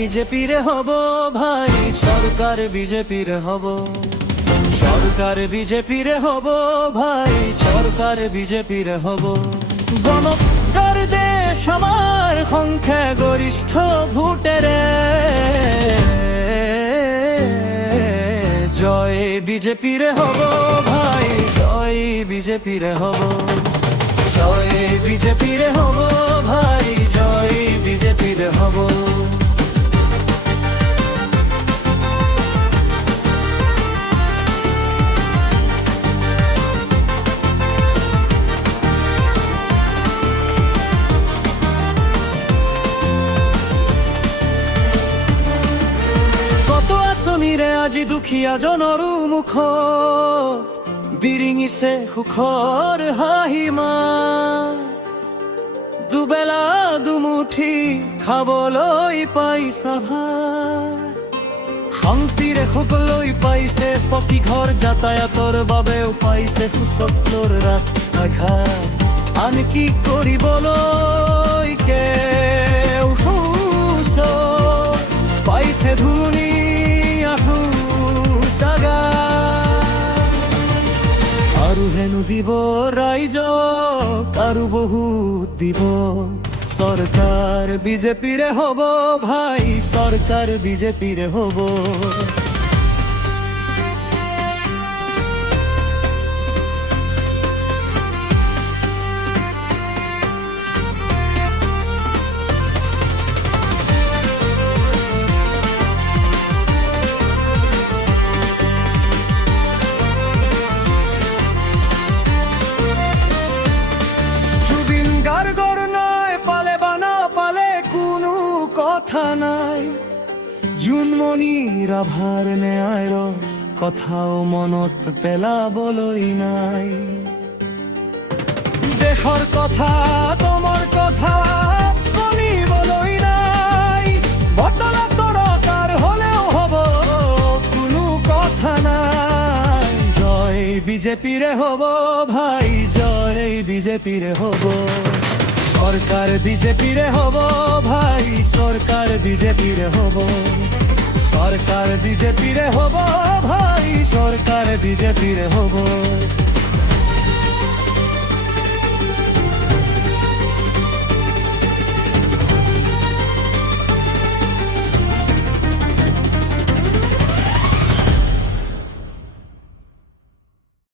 বিজেপির হব ভাই, সরকার বিজেপির হব। সরকার বিজেপির হব ভাই, সরকার বিজেপির হব। গণতার দেশ আমার, সংখ্যা গরিষ্ঠ ভোটের জয় বিজেপির হব ভাই, জয় বিজেপির হব। জয় বিজেপির হব ভাই, জয় বিজেপির হব। কত আসনিরে আজি দুখীয়া জনৰো মুখ বিৰিঙিছে সুখৰ হাঁহিমা। দুবেলা দুমুঠি খাবলৈ পাইছা ভাত, শান্তিৰে শুবলৈ পাইছে পকী ঘৰ, যাতায়াতৰ বাবেও পাইছে সুচলৰ ৰাস্তা ঘাট। আনকি কৰিবলৈ কেও পাইছে ধুনীয়া শৌচাগাৰ। আৰু হেনো দিব ৰাইজক আৰু বহুত দিব। সরকার বিজেপির হব ভাই, সরকার বিজেপির হব। কথা নাই জুনমনিৰ আভাৰ ন্যায়ৰ কথাও মনত পেলাবলৈ নাই। দেশৰ কথা তোমাৰ কথা শুনিবলৈ নাই। বদলা চৰকাৰ হলেও হব, কোনো কথা নাই। জয় বিজেপিৰে হব ভাই, জয় বিজেপিৰে হব। সরকার বিজেপিরে হব ভাই, সরকার বিজেপিরে হব। সরকার বিজেপিরে হব ভাই, সরকার বিজেপিরে হব।